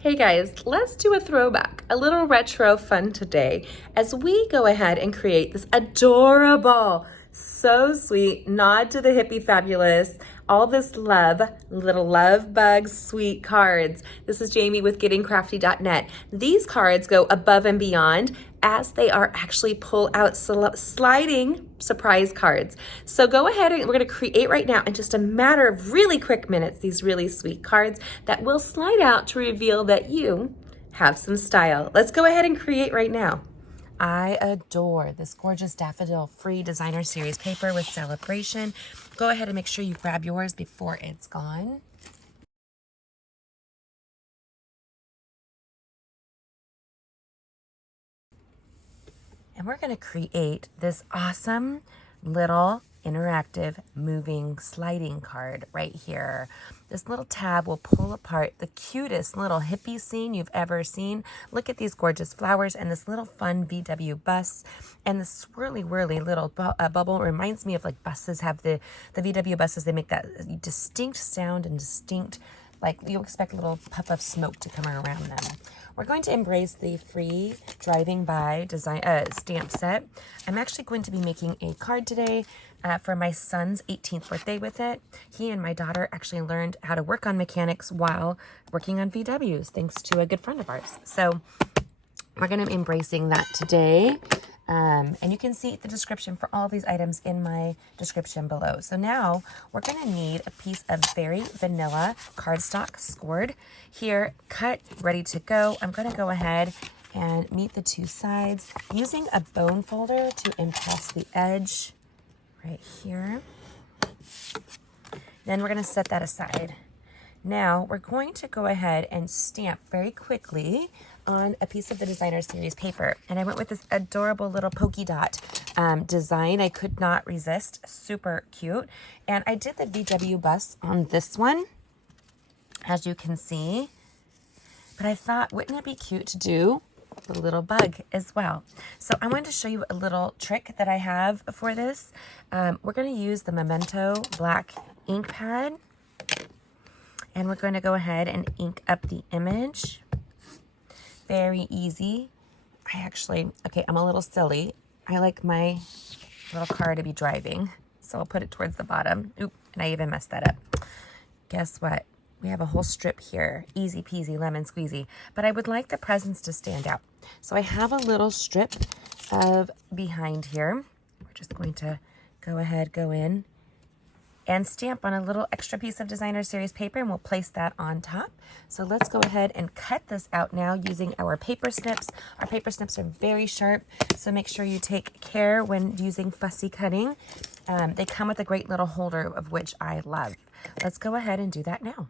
Hey guys, let's do a throwback, a little retro fun today as we go ahead and create this adorable, so sweet, nod to the hippie fabulous, all this love, little love bugs, sweet cards. This is Jamie with gettingcrafty.net. These cards go above and beyond as they are actually pull out sliding surprise cards. So go ahead and we're gonna create right now in just a matter of really quick minutes, these really sweet cards that will slide out to reveal that you have some style. Let's go ahead and create right now. I adore this gorgeous daffodil free designer series paper with celebration. Go ahead and make sure you grab yours before it's gone. And we're going to create this awesome little interactive moving sliding card right here. This little tab will pull apart the cutest little hippie scene you've ever seen. Look at these gorgeous flowers and this little fun VW bus and the swirly whirly little bubble. Reminds me of like buses have the VW buses. They make that distinct sound and distinct, like you expect a little puff of smoke to come around them. We're going to embrace the free driving by design stamp set. I'm actually going to be making a card today for my son's 18th birthday with it. He and my daughter actually learned how to work on mechanics while working on VWs, thanks to a good friend of ours. So we're going to be embracing that today. And you can see the description for all these items in my description below. So now we're going to need a piece of very vanilla cardstock scored. Here, cut, ready to go. I'm going to go ahead and meet the two sides using a bone folder to impress the edge right here. Then we're going to set that aside. Now we're going to go ahead and stamp very quickly on a piece of the designer series paper. And I went with this adorable little polka dot design. I could not resist. Super cute. And I did the VW bus on this one, as you can see. But I thought, wouldn't it be cute to do the little bug as well? So I wanted to show you a little trick that I have for this. We're going to use the Memento black ink pad. And we're going to go ahead and ink up the image. Very easy. I'm a little silly. I like my little car to be driving. So I'll put it towards the bottom. Oop, and I even messed that up. Guess what? We have a whole strip here. Easy peasy, lemon squeezy. But I would like the presents to stand out. So I have a little strip of behind here. We're just going to go in and stamp on a little extra piece of designer series paper, and we'll place that on top. So let's go ahead and cut this out now using our paper snips. Our paper snips are very sharp, so make sure you take care when using fussy cutting. They come with a great little holder, of which I love. Let's go ahead and do that now.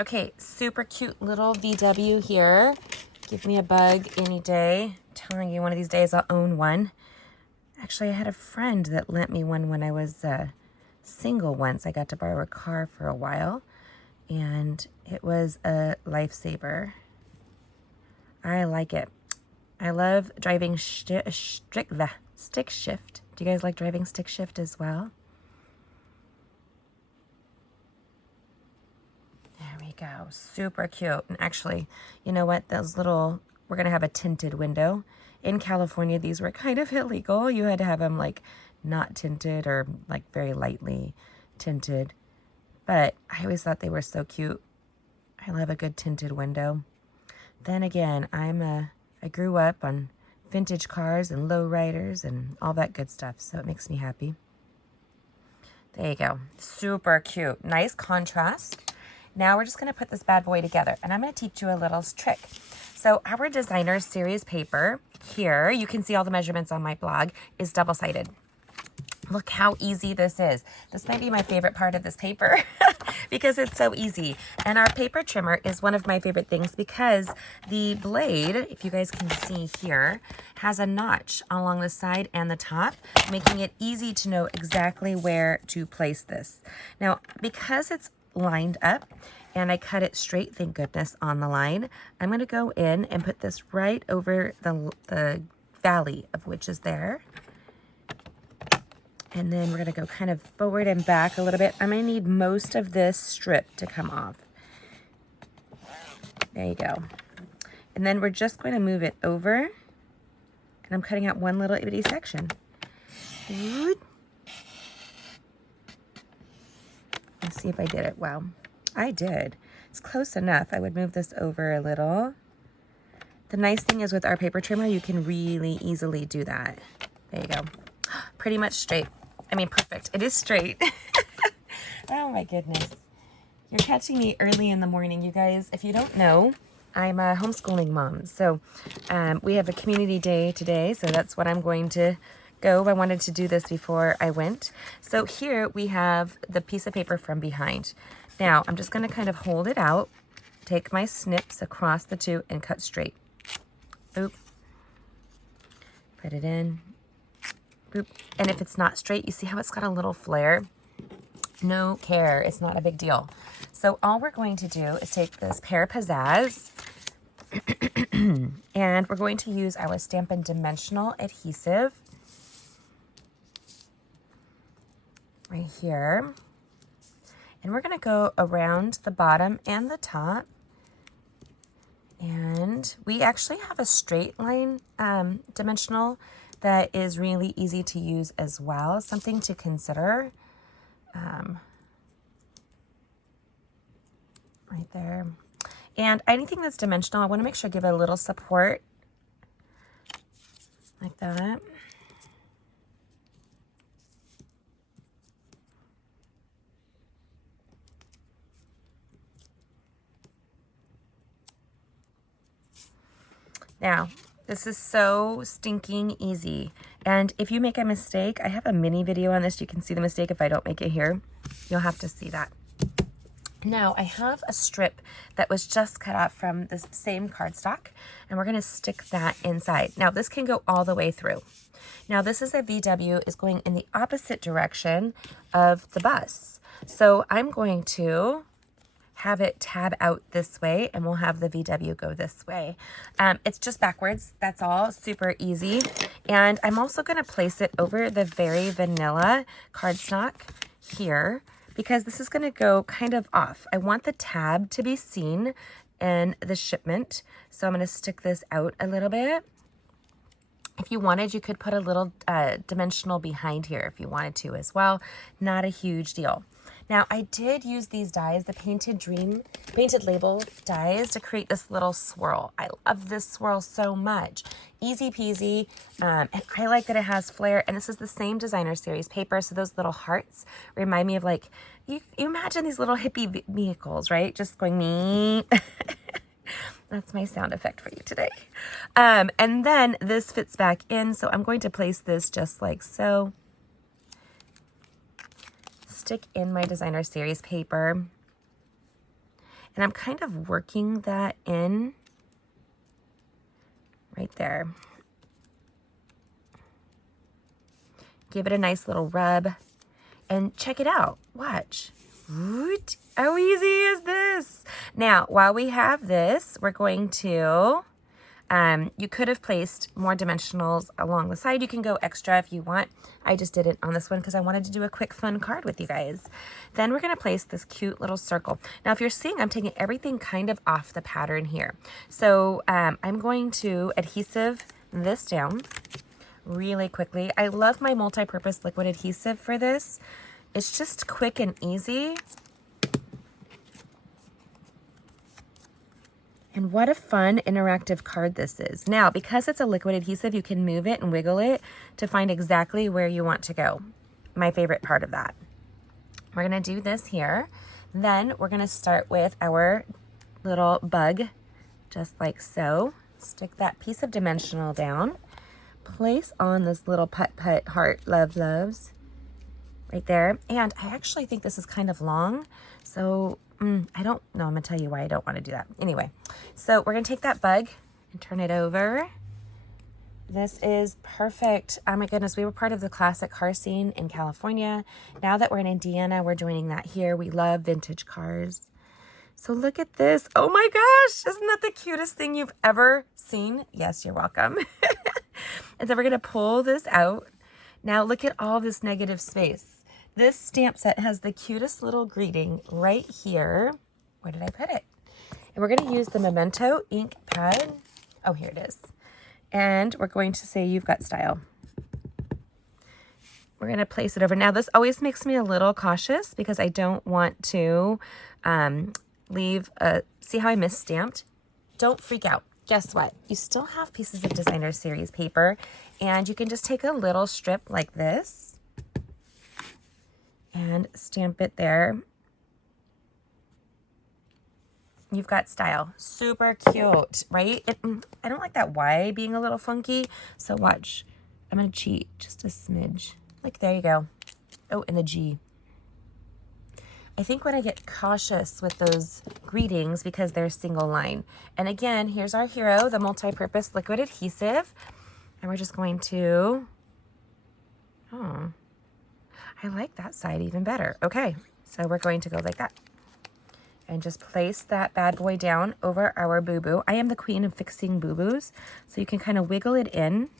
Okay, super cute little VW here. Give me a bug any day. I'm telling you, one of these days I'll own one. Actually, I had a friend that lent me one when I was single once. I got to borrow a car for a while, and it was a lifesaver. I like it. I love driving stick shift. Do you guys like driving stick shift as well? Go. Super cute. And actually, you know what? We're going to have a tinted window. In California, these were kind of illegal. You had to have them like not tinted or like very lightly tinted. But I always thought they were so cute. I love a good tinted window. Then again, I grew up on vintage cars and lowriders and all that good stuff. So it makes me happy. There you go. Super cute. Nice contrast. Now we're just going to put this bad boy together, and I'm going to teach you a little trick. So our designer series paper here, you can see all the measurements on my blog, is double-sided. Look how easy this is. This might be my favorite part of this paper because it's so easy. And our paper trimmer is one of my favorite things because the blade, if you guys can see here, has a notch along the side and the top, making it easy to know exactly where to place this. Now, because it's lined up and I cut it straight, thank goodness, on the line, I'm going to go in and put this right over the valley of which is there. And then we're gonna go kind of forward and back a little bit. I'm gonna need most of this strip to come off. There you go. And then we're just going to move it over. And I'm cutting out one little itty section. Let's see if I did it well. I did. It's close enough. I would move this over a little. The nice thing is with our paper trimmer, you can really easily do that. There you go. Pretty much straight. I mean, perfect. It is straight. Oh my goodness. You're catching me early in the morning, you guys. If you don't know, I'm a homeschooling mom. So we have a community day today, so that's what I'm going to go. I wanted to do this before I went. So here we have the piece of paper from behind. Now, I'm just going to kind of hold it out, take my snips across the two, and cut straight. Oop. Put it in. Oop. And if it's not straight, you see how it's got a little flare? No care. It's not a big deal. So all we're going to do is take this Pear Pizzazz and we're going to use our Stampin' Dimensional adhesive right here. And we're going to go around the bottom and the top. And we actually have a straight line dimensional that is really easy to use as well. Something to consider. Right there. And anything that's dimensional, I want to make sure I give it a little support like that. Now, this is so stinking easy. And if you make a mistake, I have a mini video on this. You can see the mistake if I don't make it here. You'll have to see that. Now, I have a strip that was just cut off from the same cardstock, and we're going to stick that inside. Now, this can go all the way through. Now, this is a VW is going in the opposite direction of the bus. So I'm going to have it tab out this way, and we'll have the VW go this way. It's just backwards. That's all. Super easy. And I'm also going to place it over the very vanilla cardstock here, because this is going to go kind of off. I want the tab to be seen in the shipment. So I'm going to stick this out a little bit. If you wanted, you could put a little dimensional behind here if you wanted to as well. Not a huge deal. Now, I did use these dies, the Painted Label dies, to create this little swirl. I love this swirl so much. Easy peasy, and I like that it has flair, and this is the same designer series paper, so those little hearts remind me of, like, you imagine these little hippie vehicles, right? Just going me. That's my sound effect for you today. And then this fits back in, so I'm going to place this just like so. Stick in my designer series paper, and I'm kind of working that in right there. Give it a nice little rub and check it out. Watch. How easy is this? Now, while we have this, we're going to you could have placed more dimensionals along the side. You can go extra if you want. I just did it on this one because I wanted to do a quick fun card with you guys. Then we're going to place this cute little circle. Now, if you're seeing, I'm taking everything kind of off the pattern here. So I'm going to adhesive this down really quickly. I love my multi-purpose liquid adhesive for this. It's just quick and easy. And what a fun interactive card this is. Now, because it's a liquid adhesive, you can move it and wiggle it to find exactly where you want to go. My favorite part of that. We're gonna do this here. Then we're gonna start with our little bug, just like so. Stick that piece of dimensional down. Place on this little putt-putt heart, loves, right there. And I actually think this is kind of long, so I don't know. I'm gonna tell you why I don't want to do that. Anyway, so we're gonna take that bug and turn it over. This is perfect. Oh my goodness, we were part of the classic car scene in California. Now that we're in Indiana, we're joining that here. We love vintage cars. So look at this. Oh my gosh, isn't that the cutest thing you've ever seen? Yes, you're welcome. And so we're gonna pull this out. Now look at all this negative space. This stamp set has the cutest little greeting right here. Where did I put it? And we're going to use the Memento ink pad. Oh, here it is. And we're going to say, "You've got style." We're going to place it over. Now, this always makes me a little cautious because I don't want to leave a... See how I misstamped? Don't freak out. Guess what? You still have pieces of designer series paper, and you can just take a little strip like this and stamp it there. You've got style. Super cute, right? I don't like that Y being a little funky, so watch. I'm going to cheat just a smidge. Like, there you go. Oh, and the G. I think when I get cautious with those greetings because they're single line. And again, here's our hero, the multi-purpose liquid adhesive. And we're just going to, oh, I like that side even better. Okay, so we're going to go like that. And just place that bad boy down over our boo-boo. I am the queen of fixing boo-boos. So you can kind of wiggle it in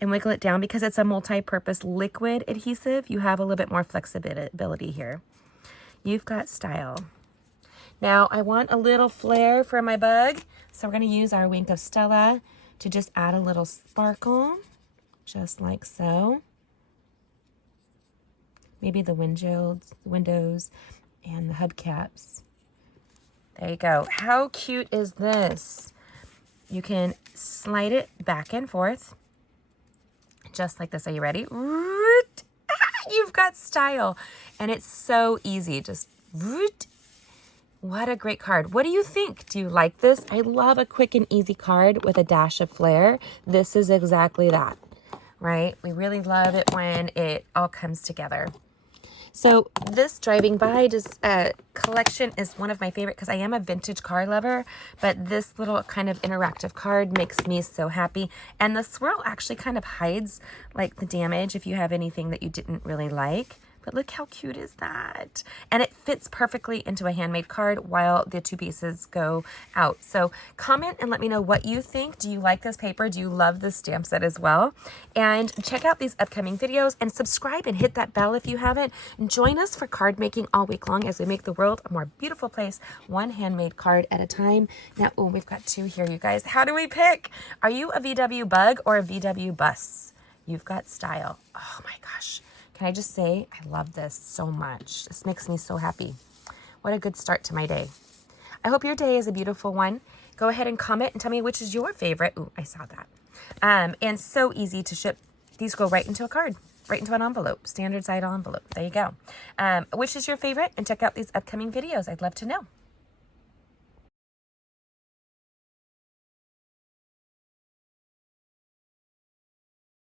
and wiggle it down. Because it's a multi-purpose liquid adhesive, you have a little bit more flexibility here. You've got style. Now I want a little flair for my bug, so we're going to use our Wink of Stella to just add a little sparkle, just like so. Maybe the windows and the hubcaps. There you go. How cute is this? You can slide it back and forth, just like this. Are you ready? You've got style. And it's so easy. Just, what a great card. What do you think? Do you like this? I love a quick and easy card with a dash of flair. This is exactly that, right? We really love it when it all comes together. So this driving by collection is one of my favorite because I am a vintage card lover, but this little kind of interactive card makes me so happy. And the swirl actually kind of hides like the damage if you have anything that you didn't really like. But look how cute is that? And it fits perfectly into a handmade card while the two pieces go out. So comment and let me know what you think. Do you like this paper? Do you love this stamp set as well? And check out these upcoming videos and subscribe and hit that bell if you haven't. And join us for card making all week long as we make the world a more beautiful place, one handmade card at a time. Now, oh, we've got two here, you guys. How do we pick? Are you a VW bug or a VW bus? You've got style. Oh my gosh. Can I just say, I love this so much. This makes me so happy. What a good start to my day. I hope your day is a beautiful one. Go ahead and comment and tell me which is your favorite. Ooh, I saw that. And so easy to ship. These go right into a card, right into an envelope, standard side envelope. There you go. Which is your favorite? And check out these upcoming videos. I'd love to know.